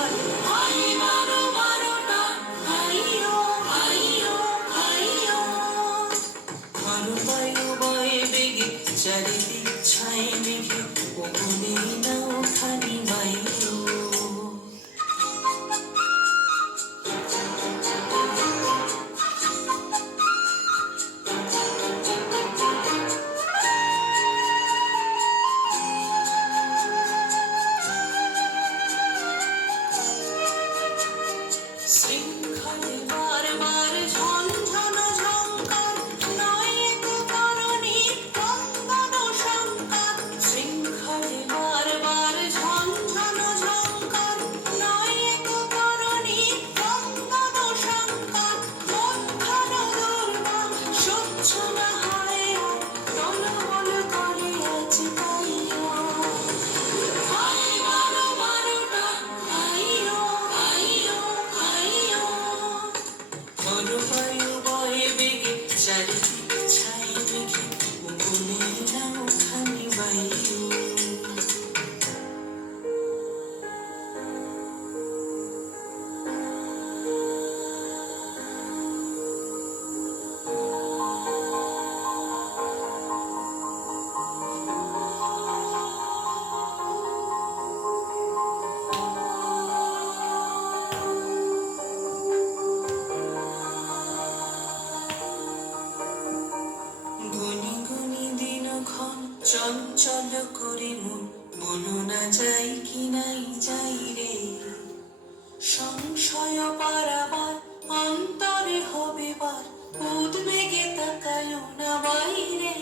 পার I মারো মারো টান আইয়ো আইয়ো আইয়ো ভালো বায়ু বয়ে বেগে চারিদিক ছাই মেঘে ওখানে নাও খানি বাইরো শৃঙ্খলে বারবার ঝনঝন ঝঙ্কার নয় তো কারণে কঙ্গন শঙ্কার শৃঙ্খলে বারবার ঝনঝন ঝঙ্কার নয় তো কারণে কঙ্গন শঙ্কার মনখান দুর্বা সহ্য না হয় টলমল করে আছে তাইও আই মারো মারো টান আইয়ো আইয়ো আইয়ো ভালো বায়ু বয়ে বেগে চারিদিক ছাই মেঘে ওখানে নাও খানি বাইরো গুনি গুনি দিনক্ষণ চঞ্চল করে মন বলো না যাই কি নাই যাই রে সংশয় পারাবার অন্তরে হবে বার উদ্বেগে তাকায় না বাইরে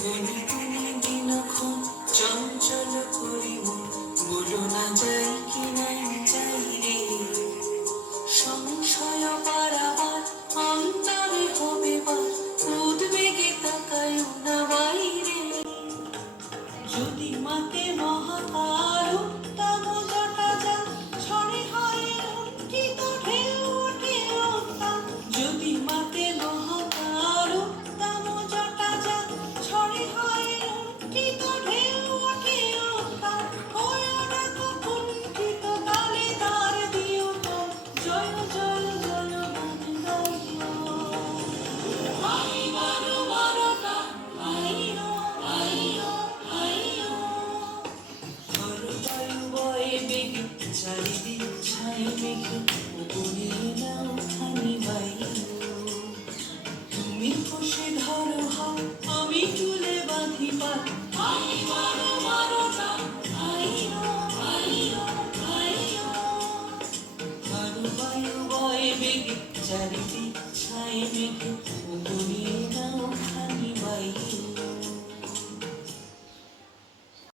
গুনি গুনি দিনক্ষণ চঞ্চল করে মন বলো না যাই কি নাই যাই রে সংশয় পারাবার অন্তরে হবে বার উদ্বেগে তাকায় না বাইরে যদি মাতে মহাকার উত্তম জটা যা ছড়ে হয় লুণ্ঠিত ঢেউ ওঠে উত্তাম যদি মাতে মহাকার উত্তম জটা যা ছড়ে হয় লুণ্ঠিত ঢেউ ওঠে উত্তাম হয় না কুণ্ঠিত তালে তার দিও তাল জয় জয় জয় গান গাইও আই মারো মারো টান আইয়ো আইয়ো আইয়ো ভালো বায়ু বয়ে বেগে চারিদিক ছাই মেঘে ওখানে নাও খানি বাইরো তুমি কষে ধরো হাত আমি চুলে বাঁধি পাত আই মারো মারো টান আইয়ো আইয়ো আইয়ো ভালো বায়ু বয়ে বেগে চারিদিক ছাই মেঘে ওখানে